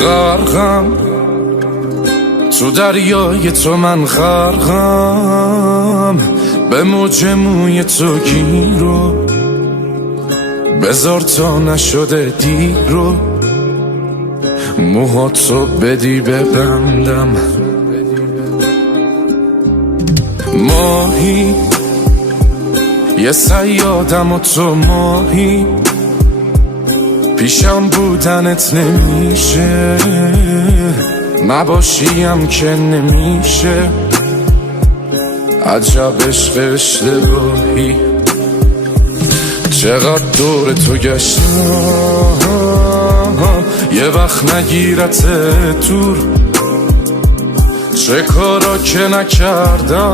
غرقم تو دریای تو، من غرقم به موج موی تو گیرو، بذار تا نشده دیرو، موهاتو بدی ببندم. ماهی یه صیادم و تو ماهی، پیشم بودنت نمیشه، نباشیم که نمیشه. عجب عشق اشتباهی، چقدر دور تو گشتم یه وقت نگیرت دور، چه کارا که نکردم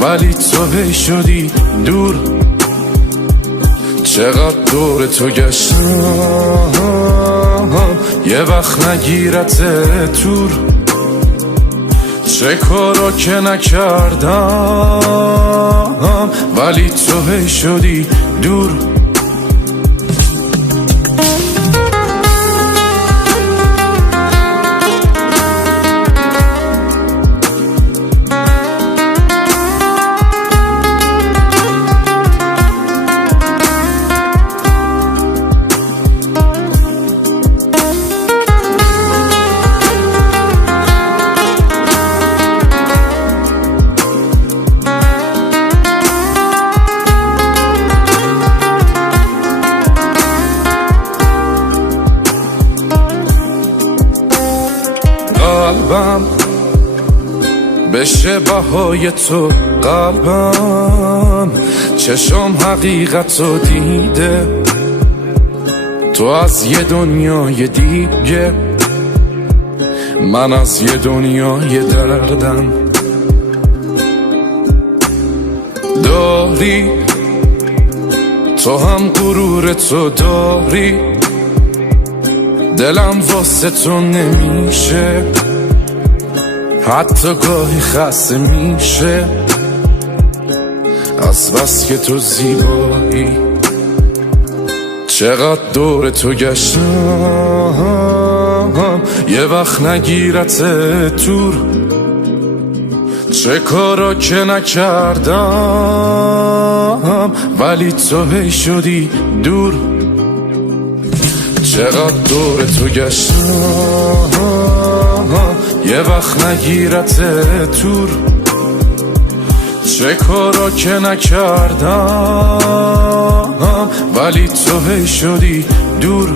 ولی تو هی شدی دور. چقدر دور تو گشتم یه وقت نگیرت دور، چه کارا که نکردم ولی تو هی شدی دور. قلبم بشه بهای تو، قلبم چشم حقیقتو دیده، تو از یه دنیای دیگه، من از یه دنیای دردم. داری تو هم غرور تو داری، دلم واسه تو نمیشه، حتی گاهی خسته میشه از بس که تو زیبایی. چقدر دور تو گشتم یه وقت نگیرت دور، چه کارا که نکردم ولی تو هی شدی دور. چقدر دور تو گشتم یه وقت نگیرت دور، چه کارا که نکردم ولی تو هی شدی دور.